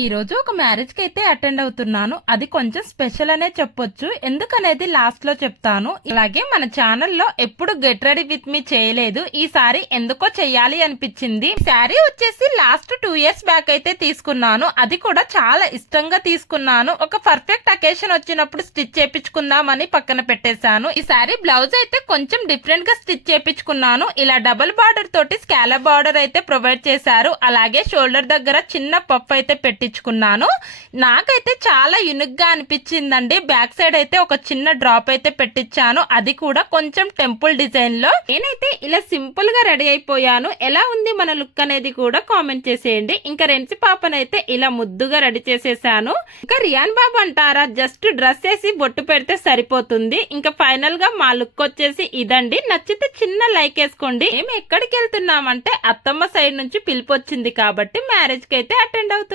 ఈ రోజు ఒక మ్యారేజ్ కి అయితే అటెండ్ అవుతున్నాను. అది కొంచెం స్పెషల్ అనే చెప్పొచ్చు. ఎందుకనేది లాస్ట్ లో చెప్తాను. అలాగే మన ఛానల్లో ఎప్పుడు గెట్ రెడీ విత్ మీ చేయలేదు. ఈసారి ఎందుకో చెయ్యాలి అనిపించింది. శారీ వచ్చేసి లాస్ట్ 2 years బ్యాక్ అయితే తీసుకున్నాను. అది కూడా చాలా ఇష్టంగా తీసుకున్నాను. ఒక పర్ఫెక్ట్ అకేషన్ వచ్చినప్పుడు స్టిచ్ చేపించుకుందామని పక్కన పెట్టేశాను. ఈ శారీ బ్లౌజ్ అయితే కొంచెం డిఫరెంట్ గా స్టిచ్ చేపించుకున్నాను. ఇలా డబుల్ బార్డర్ తోటి స్కాలప్ బార్డర్ అయితే ప్రొవైడ్ చేశారు. అలాగే షోల్డర్ దగ్గర చిన్న పఫ్ అయితే పెట్టించుకున్నాను. నాకైతే చాలా యూనిక్ గా అనిపించిందండి. బ్యాక్ సైడ్ అయితే ఒక చిన్న డ్రాప్ అయితే పెట్టించాను. అది కూడా కొంచెం టెంపుల్ డిజైన్ లో. నేనైతే ఇలా సింపుల్ గా రెడీ అయిపోయాను. ఎలా ఉంది మన లుక్ అనేది కూడా కామెంట్ చేసేయండి. ఇంకా రెంచి పాపనైతే ఇలా ముద్దుగా రెడీ చేసేసాను. ఇంకా రియాన్ బాబు అంటారా, జస్ట్ డ్రెస్ వేసి బొట్టు పెడితే సరిపోతుంది. ఇంకా ఫైనల్ గా మా లుక్ వచ్చేసి ఇదండి. నచ్చితే చిన్న లైక్ వేసుకోండి. మేము ఎక్కడికి వెళ్తున్నామంటే అత్తమ్మ సైడ్ నుంచి పిలిపొచ్చింది కాబట్టి మ్యారేజ్ కి అయితే అటెండ్ అవుతున్నాం.